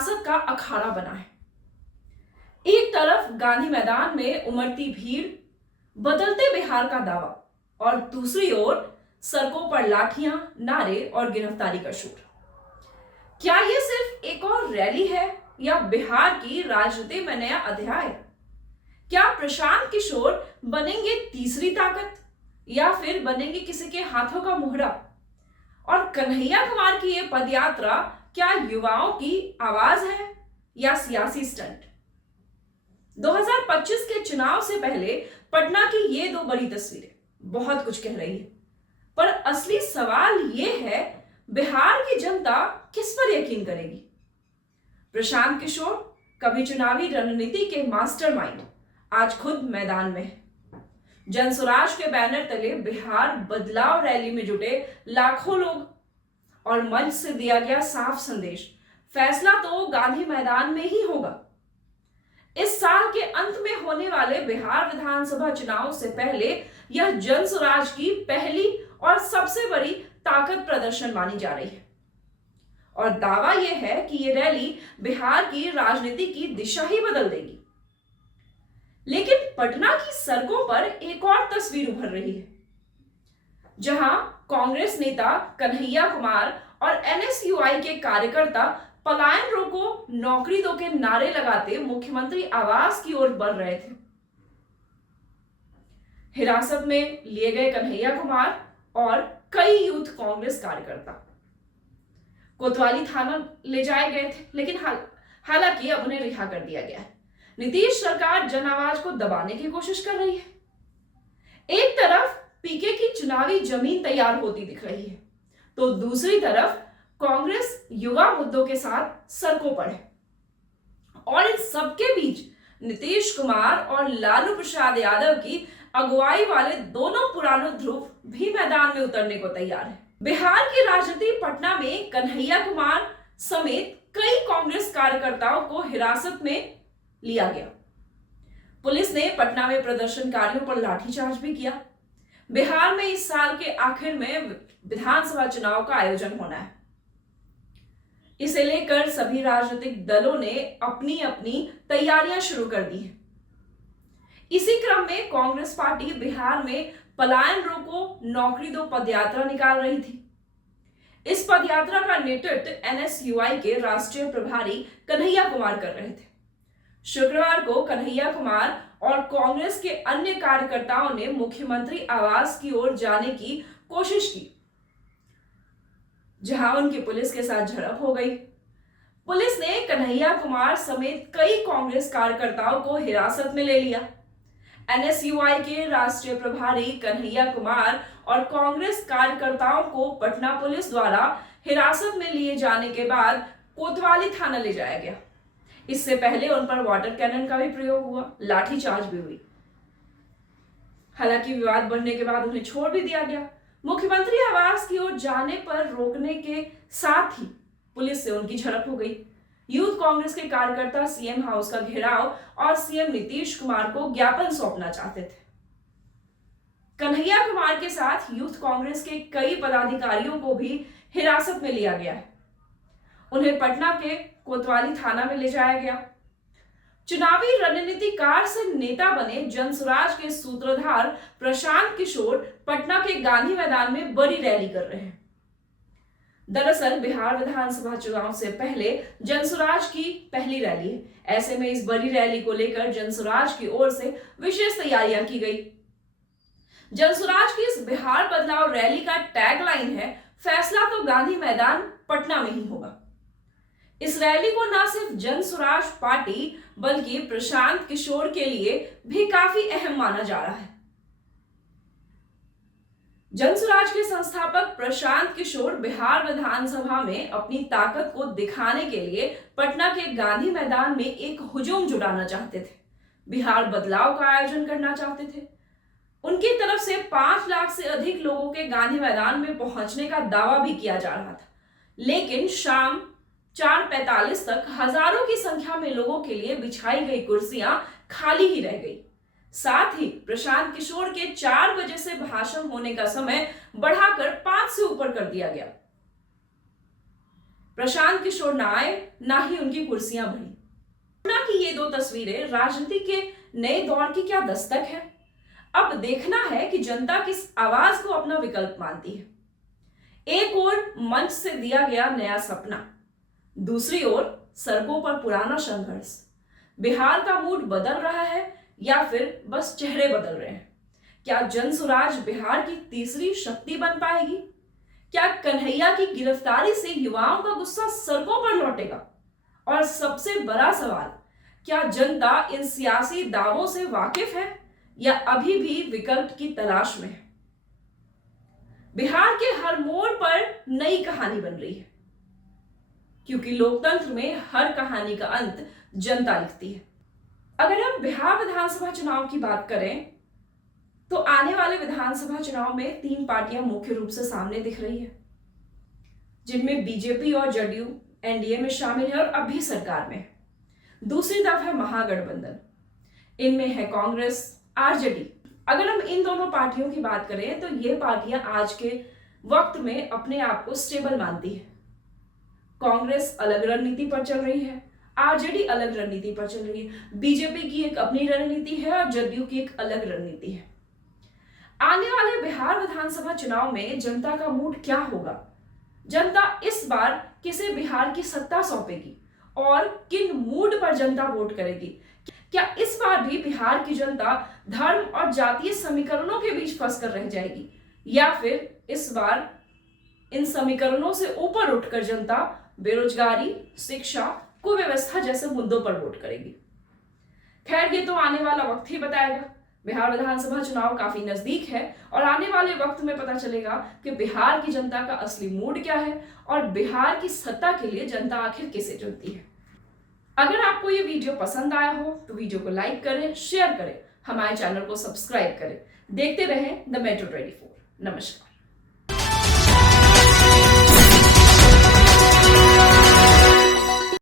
सियासत का अखाड़ा बना है। एक तरफ गांधी मैदान में उमड़ती भीड़, बदलते बिहार का दावा, और दूसरी ओर सड़कों पर लाठियां, नारे और गिरफ्तारी का शोर। क्या यह सिर्फ एक और रैली है या बिहार की राजनीति में नया अध्याय? क्या प्रशांत किशोर बनेंगे तीसरी ताकत या फिर बनेंगे किसी के हाथों का मुहरा? और कन्हैया कुमार की यह पदयात्रा क्या युवाओं की आवाज है या सियासी स्टंट? 2025 के चुनाव से पहले पटना की ये दो बड़ी तस्वीरें बहुत कुछ कह रही है, पर असली सवाल यह है, बिहार की जनता किस पर यकीन करेगी? प्रशांत किशोर, कभी चुनावी रणनीति के मास्टरमाइंड, आज खुद मैदान में है। जनसुराज के बैनर तले बिहार बदलाव रैली में जुटे लाखों लोग, और मंच से दिया गया साफ संदेश, फैसला तो गांधी मैदान में ही होगा। इस साल के अंत में होने वाले बिहार विधानसभा चुनाव से पहले यह जनसुराज की पहली और सबसे बड़ी ताकत प्रदर्शन मानी जा रही है, और दावा यह है कि यह रैली बिहार की राजनीति की दिशा ही बदल देगी। लेकिन पटना की सड़कों पर एक और तस्वीर उभर रही है, जहां कांग्रेस नेता कन्हैया कुमार और एनएसयूआई के कार्यकर्ता पलायन रोको, नौकरी दो के नारे लगाते मुख्यमंत्री आवास की ओर बढ़ रहे थे। हिरासत में लिए गए कन्हैया कुमार और कई यूथ कांग्रेस कार्यकर्ता कोतवाली थाना ले जाए गए थे, लेकिन हालांकि अब उन्हें रिहा कर दिया गया है। नीतीश सरकार जन आवाज को दबाने की कोशिश कर रही है। एक तरफ पीके की चुनावी जमीन तैयार होती दिख रही है, तो दूसरी तरफ कांग्रेस युवा मुद्दों के साथ सड़कों पर है। और इन सबके बीच नीतीश कुमार और लालू प्रसाद यादव की अगुवाई वाले दोनों पुराने ध्रुव भी मैदान में उतरने को तैयार है। बिहार की राजनीति पटना में कन्हैया कुमार समेत कई कांग्रेस कार्यकर्ताओं को हिरासत में लिया गया। पुलिस ने पटना में प्रदर्शनकारियों पर लाठीचार्ज भी किया। बिहार में इस साल के आखिर में विधानसभा चुनाव का आयोजन होना है। इसे लेकर सभी राजनीतिक दलों ने अपनी अपनी तैयारियां शुरू कर दी है। इसी क्रम में कांग्रेस पार्टी बिहार में पलायन रोको, नौकरी दो पदयात्रा निकाल रही थी। इस पदयात्रा का नेतृत्व एनएसयूआई के राष्ट्रीय प्रभारी कन्हैया कुमार कर रहे थे। शुक्रवार को कन्हैया कुमार और कांग्रेस के अन्य कार्यकर्ताओं ने मुख्यमंत्री आवास की ओर जाने की कोशिश की, जहां उनकी पुलिस के साथ झड़प हो गई। पुलिस ने कन्हैया कुमार समेत कई कांग्रेस कार्यकर्ताओं को हिरासत में ले लिया। एनएसयूआई के राष्ट्रीय प्रभारी कन्हैया कुमार और कांग्रेस कार्यकर्ताओं को पटना पुलिस द्वारा हिरासत में लिए जाने के बाद कोतवाली थाना ले जाया गया। इससे पहले उन पर वाटर कैनन का भी प्रयोग हुआ, लाठीचार्ज भी हुई। हालांकि विवाद बढ़ने के बाद उन्हें छोड़ भी दिया गया। मुख्यमंत्री आवास की ओर जाने पर रोकने के साथ ही पुलिस से उनकी झड़प हो गई। यूथ कांग्रेस के कार्यकर्ता सीएम हाउस का घेराव और सीएम नीतीश कुमार को ज्ञापन सौंपना चाहते थे। कन्हैया कुमार के साथ यूथ कांग्रेस के कई पदाधिकारियों को भी हिरासत में लिया गया है। उन्हें पटना के कोतवाली थाना में ले जाया गया। चुनावी रणनीतिकार से नेता बने जनसुराज के सूत्रधार प्रशांत किशोर पटना के गांधी मैदान में बड़ी रैली कर रहे हैं। दरअसल बिहार विधानसभा चुनाव से पहले जनसुराज की पहली रैली है। ऐसे में इस बड़ी रैली को लेकर जनसुराज की ओर से विशेष तैयारियां की गई। जनसुराज की इस बिहार बदलाव रैली का टैगलाइन है, फैसला तो गांधी मैदान पटना में ही होगा। इस रैली को न सिर्फ जनसुराज पार्टी बल्कि प्रशांत किशोर के लिए भी काफी अहम माना जा रहा है। जनसुराज के संस्थापक प्रशांत किशोर बिहार विधानसभा में अपनी ताकत को दिखाने के लिए पटना के गांधी मैदान में एक हुजूम जुटाना चाहते थे। बिहार बदलाव का आयोजन करना चाहते थे। उनकी तरफ से 5 लाख से अधिक लोगों के गांधी मैदान में पहुंचने का दावा भी किया जा रहा था, लेकिन शाम 4:45 तक हजारों की संख्या में लोगों के लिए बिछाई गई कुर्सियां खाली ही रह गई। साथ ही प्रशांत किशोर के 4 बजे से भाषण होने का समय बढ़ाकर 5 से ऊपर कर दिया गया। प्रशांत किशोर ना आए, ना ही उनकी कुर्सियां भरी। ना कि ये दो तस्वीरें राजनीति के नए दौर की क्या दस्तक है। अब देखना है कि जनता किस आवाज को अपना विकल्प मानती है। एक ओर मंच से दिया गया नया सपना, दूसरी ओर सड़कों पर पुराना संघर्ष। बिहार का मूड बदल रहा है या फिर बस चेहरे बदल रहे हैं? क्या जनसुराज बिहार की तीसरी शक्ति बन पाएगी? क्या कन्हैया की गिरफ्तारी से युवाओं का गुस्सा सड़कों पर लौटेगा? और सबसे बड़ा सवाल, क्या जनता इन सियासी दावों से वाकिफ है या अभी भी विकल्प की तलाश में है? बिहार के हर मोड़ पर नई कहानी बन रही है, क्योंकि लोकतंत्र में हर कहानी का अंत जनता लिखती है। अगर हम बिहार विधानसभा चुनाव की बात करें तो आने वाले विधानसभा चुनाव में 3 पार्टियां मुख्य रूप से सामने दिख रही है, जिनमें बीजेपी और जदयू एनडीए में शामिल है और अब भी सरकार में है। दूसरी तरफ है महागठबंधन, इनमें है कांग्रेस, आरजेडी। अगर हम इन दोनों पार्टियों की बात करें तो ये पार्टियां आज के वक्त में अपने आप को स्टेबल मानती है। कांग्रेस अलग रणनीति पर चल रही है, आरजेडी अलग रणनीति पर चल रही है, बीजेपी की एक अपनी रणनीति है और जदयू की एक अलग रणनीति है। आने वाले बिहार विधानसभा चुनाव में जनता का मूड क्या होगा? जनता इस बार किसे बिहार की सत्ता सौंपेगी और किन मूड पर जनता वोट करेगी? क्या इस बार भी बिहार की जनता धर्म और जातीय समीकरणों के बीच फंसकर रह जाएगी या फिर इस बार इन समीकरणों से ऊपर उठकर जनता बेरोजगारी, शिक्षा, कुव्यवस्था जैसे मुद्दों पर वोट करेगी? खैर, ये तो आने वाला वक्त ही बताएगा। बिहार विधानसभा चुनाव काफी नजदीक है और आने वाले वक्त में पता चलेगा कि बिहार की जनता का असली मूड क्या है और बिहार की सत्ता के लिए जनता आखिर किसे चुनती है। अगर आपको ये वीडियो पसंद आया हो तो वीडियो को लाइक करें, शेयर करें, हमारे चैनल को सब्सक्राइब करें। देखते रहें द मेट्रो 24। नमस्कार।